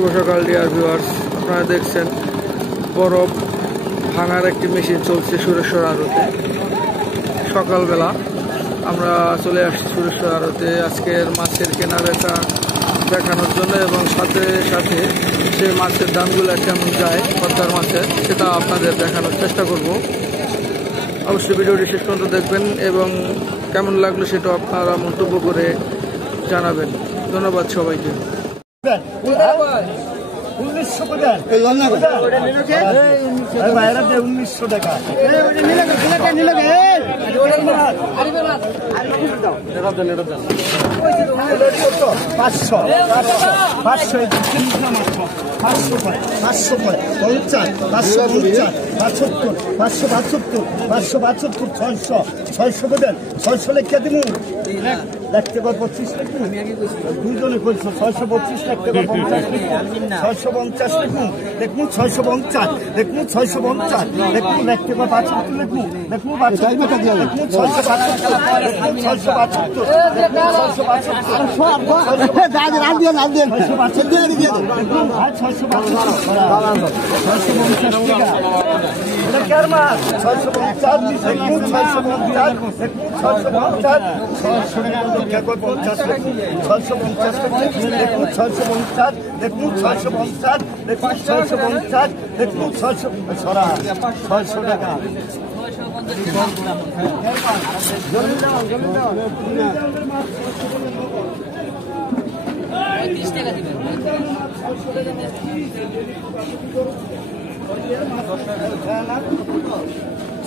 শুভ সকাল dear viewers, আপনারা দেখছেন বরফ ভাঙার একটি মেশিন চলছে সুরেশ্বর আড়তে। সকালবেলা আমরা চলে আসছি সুরেশ্বর আড়তে আজকের মাছের কেনা বেচা দেখানোর জন্য এবং সাথে সাথে সে মাছের দামগুলো কেমন যায় পদ্মার মাছের সেটা আপনাদের দেখানোর চেষ্টা করব। অবশ্যই ভিডিওটি শেষ পর্যন্ত দেখবেন এবং কেমন লাগলো সেটা আপনারা মন্তব্য করে জানাবেন। ধন্যবাদ সবাইকে। 1900 টাকা 1900 টাকা 600 লেখা দিব দেখতে পার 25 লাখ দুজনে কইছো 625 লাখ টাকা 650 লিখুন দেখুন 650 দেখুন 650 দেখুন দেখতে পার 75 লিখুন দেখুন 75 দেখুন 600 টাকা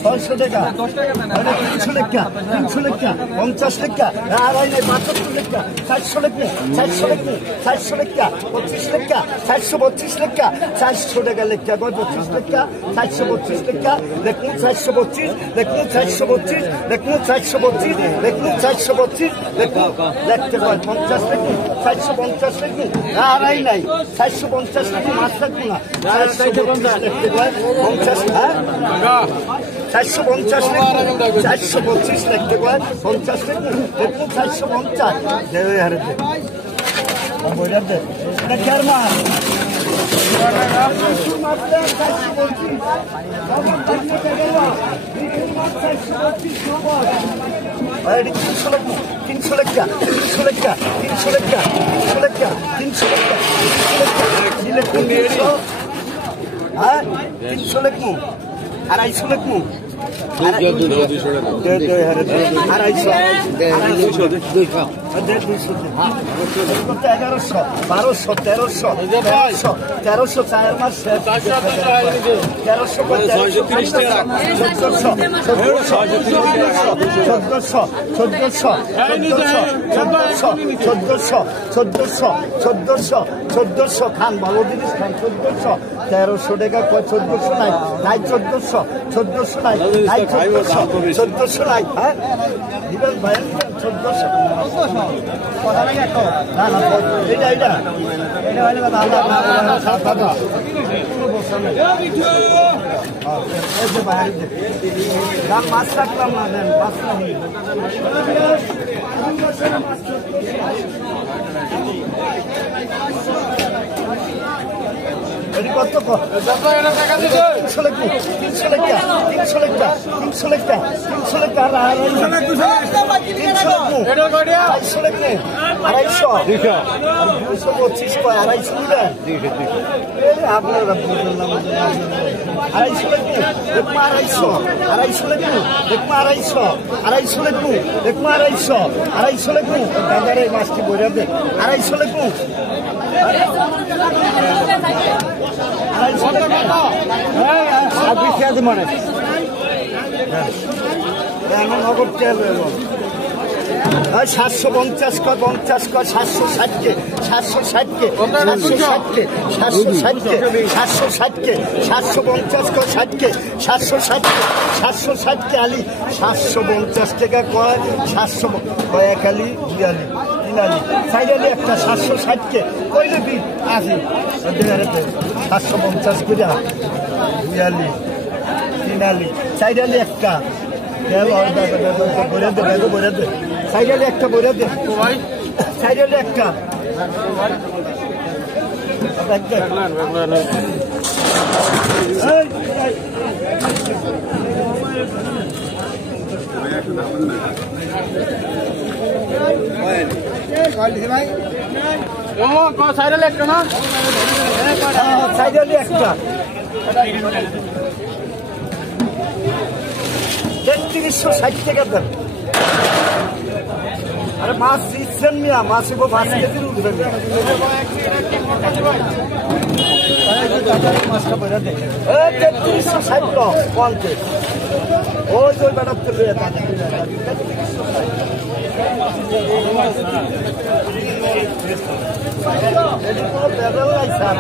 ছয়শো টাকা 300 লেখা 50 লেখা 75 লেখা 400 লেখা 400 লেখা 25 লেখা 425 লেখা 400 টাকা লেখা 25 লেখা 425 লেখা দেখুন 425 দেখুন 425 দেখুন 425 দেখুন 425 দেখুন দেখতে পাই 50 লেখা 450 লেখা আড়াই নাই 450 লেখা মাছ থাকবো না 450 দেখতে পাই 50 হ্যাঁ 450 425 লিখতে পারেন 50 লিখুন দেখুন 450 দেবে হারে দে বইটা দে এটা কার মাছ তিনশো লেখা হ্যাঁ 300 লেখুন 250 লেখুন 1400 খান ভালো জিনিস খান 1400 1300 টাকা 1400 নাই 1400 নাই 1400 নাই হ্যাঁ দিবেন ভাই 1400 কথা নাই একটা না না এটা হইলে কথা আল্লাহ সাথ দাদা এই যে বাইরে দাম মাছ রাখলাম না দেন মাছ নাই কত 300 লেখা 300 লেখা 400 লেখা 225 কয় 250 নিবেন আপনারা 250 লেখা দেখুন 250 লেখা দেখুন 250 লেখা দাদারে মাছটি বইরা দে 250 লেখা মানে নগদ তেল 750 কয় 50 কয় 760 আলি 750 টাকা কয় 700 কয় এক আলি 2 আলি 3 আলি 4 আলি একটা 760 কইলে বি আসি 750 করে 2 আলি 3 আলি 4 আলি একটা তেল বইরা দে সাইডে একটা বইরা দে সাইডে একটা সাইডে একটা না সাইডে একটা ৩৬৬০ টাকা দেন। আরে মাছ দিচ্ছেন মিয়া, মাছ 5 কেজির উঠবেন। মাছটা বেড়া দেয় ৩৬৬০ 50 ওই যে বেড়ার থেকে বেড়াল নাই স্যার।